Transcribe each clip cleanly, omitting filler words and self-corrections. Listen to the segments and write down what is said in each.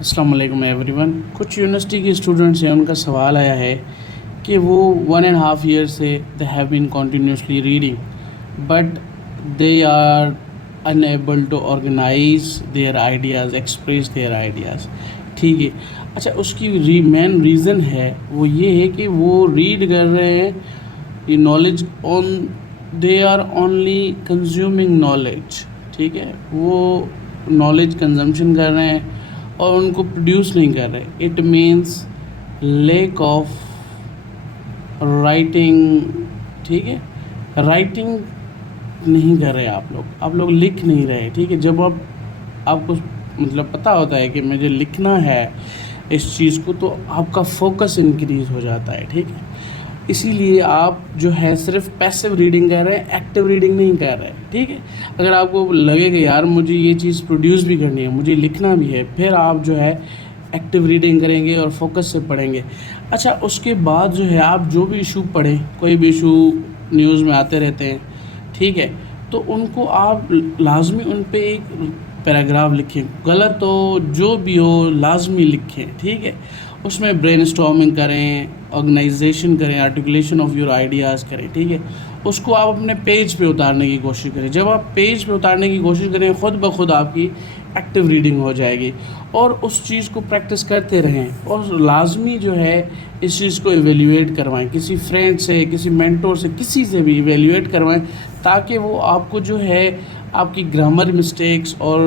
السلام علیکم every one. کچھ یونیورسٹی کے اسٹوڈنٹس ہیں، ان کا سوال آیا ہے کہ وہ 1.5 ایئر سے they have been continuously reading but they are unable to organise their ideas, express their ideas. ٹھیک ہے. اچھا، اس کی مین ریزن ہے وہ یہ ہے کہ وہ ریڈ کر رہے ہیں یہ knowledge on, they are only consuming knowledge. ٹھیک ہے، وہ نالج کنزمپشن کر رہے ہیں اور ان کو پروڈیوس نہیں کر رہے. It means lack of writing. ٹھیک ہے، رائٹنگ نہیں کر رہے آپ لوگ لکھ نہیں رہے. ٹھیک ہے، جب آپ کو مطلب پتہ ہوتا ہے کہ مجھے لکھنا ہے اس چیز کو، تو آپ کا فوکس انکریز ہو جاتا ہے. ٹھیک ہے، اسی لیے آپ جو ہے صرف پیسو ریڈنگ کر رہے ہیں، ایکٹیو ریڈنگ نہیں کر رہے. ٹھیک ہے، اگر آپ کو لگے کہ یار مجھے یہ چیز پروڈیوس بھی کرنی ہے، مجھے لکھنا بھی ہے، پھر آپ جو ہے ایکٹیو ریڈنگ کریں گے اور فوکس سے پڑھیں گے. اچھا، اس کے بعد جو ہے آپ جو بھی ایشو پڑھیں، کوئی بھی ایشو نیوز میں آتے رہتے ہیں، ٹھیک ہے، تو ان کو آپ لازمی ان پہ ایک پیراگراف لکھیں. غلط ہو جو بھی ہو لازمی لکھیں. ٹھیک ہے، اس میں برین اسٹارمنگ کریں، آرگنائزیشن کریں، آرٹیکولیشن آف یور آئیڈیاز کریں. ٹھیک ہے، اس کو آپ اپنے پیج پہ اتارنے کی کوشش کریں. جب آپ پیج پہ اتارنے کی کوشش کریں، خود بخود آپ کی ایکٹیو ریڈنگ ہو جائے گی. اور اس چیز کو پریکٹس کرتے رہیں، اور لازمی جو ہے اس چیز کو ایویلیویٹ کروائیں، کسی فرینڈ سے، کسی مینٹور سے، کسی سے بھی ایویلیویٹ کروائیں، تاکہ وہ آپ کو جو ہے آپ کی گرامر مسٹیکس اور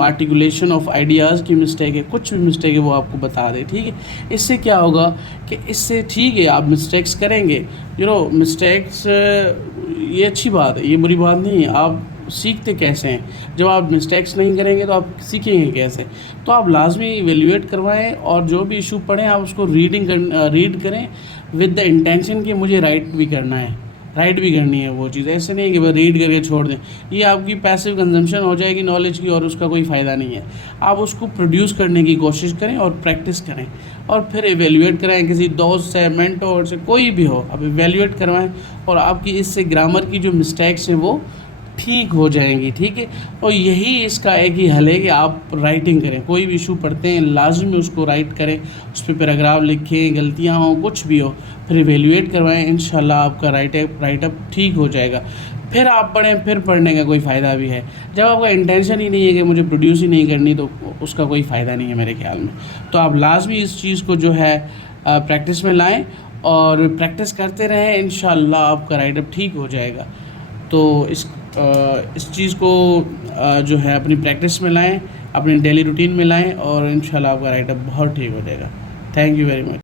آرٹیکولیشن آف آئیڈیاز کی مسٹیک ہے، کچھ بھی مسٹیک ہے وہ آپ کو بتا دے. ٹھیک ہے، اس سے کیا ہوگا کہ اس سے ٹھیک ہے آپ مسٹیکس کریں گے، مسٹیکس یہ اچھی بات ہے، یہ بری بات نہیں ہے. آپ سیکھتے کیسے ہیں؟ جب آپ مسٹیکس نہیں کریں گے تو آپ سیکھیں گے کیسے؟ تو آپ لازمی ایویلیویٹ کروائیں، اور جو بھی ایشو پڑھیں آپ اس کو ریڈ کریں ود دا انٹینشن کہ مجھے رائٹ بھی کرنا ہے، رائٹ بھی کرنی ہے وہ چیز. ایسے نہیں کہ بس ریڈ کر کے چھوڑ دیں، یہ آپ کی پیسو کنزمپشن ہو جائے گی نالج کی، اور اس کا کوئی فائدہ نہیں ہے. آپ اس کو پروڈیوس کرنے کی کوشش کریں اور پریکٹس کریں، اور پھر ایویلیویٹ کرائیں کسی دوست سے، مینٹور سے، کوئی بھی ہو، آپ ایویلیویٹ کروائیں، اور آپ کی اس سے گرامر کی جو مسٹیکس ہیں وہ ٹھیک ہو جائیں گی. ٹھیک ہے، اور یہی اس کا ایک ہی حل ہے کہ آپ رائٹنگ کریں. کوئی بھی ایشو پڑھتے ہیں لازمی اس کو رائٹ کریں، اس پہ پیراگراف لکھیں، غلطیاں ہوں کچھ بھی ہو، پھر ایویلیویٹ کروائیں. انشاءاللہ آپ کا رائٹ اپ ٹھیک ہو جائے گا. پھر آپ پڑھیں، پھر پڑھنے کا کوئی فائدہ بھی ہے. جب آپ کا انٹینشن ہی نہیں ہے کہ مجھے پروڈیوس ہی نہیں کرنی، تو اس کا کوئی فائدہ نہیں ہے میرے خیال میں. تو آپ لازمی اس چیز کو جو ہے پریکٹس میں لائیں، اور پریکٹس کرتے رہیں. انشاءاللہ آپ کا رائٹ اپ ٹھیک ہو جائے گا. تو اس چیز کو جو ہے اپنی پریکٹس میں لائیں، اپنی ڈیلی روٹین میں لائیں، اور انشاءاللہ آپ کا رائٹ اپ بہت ٹھیک ہو جائے گا. Thank you very much.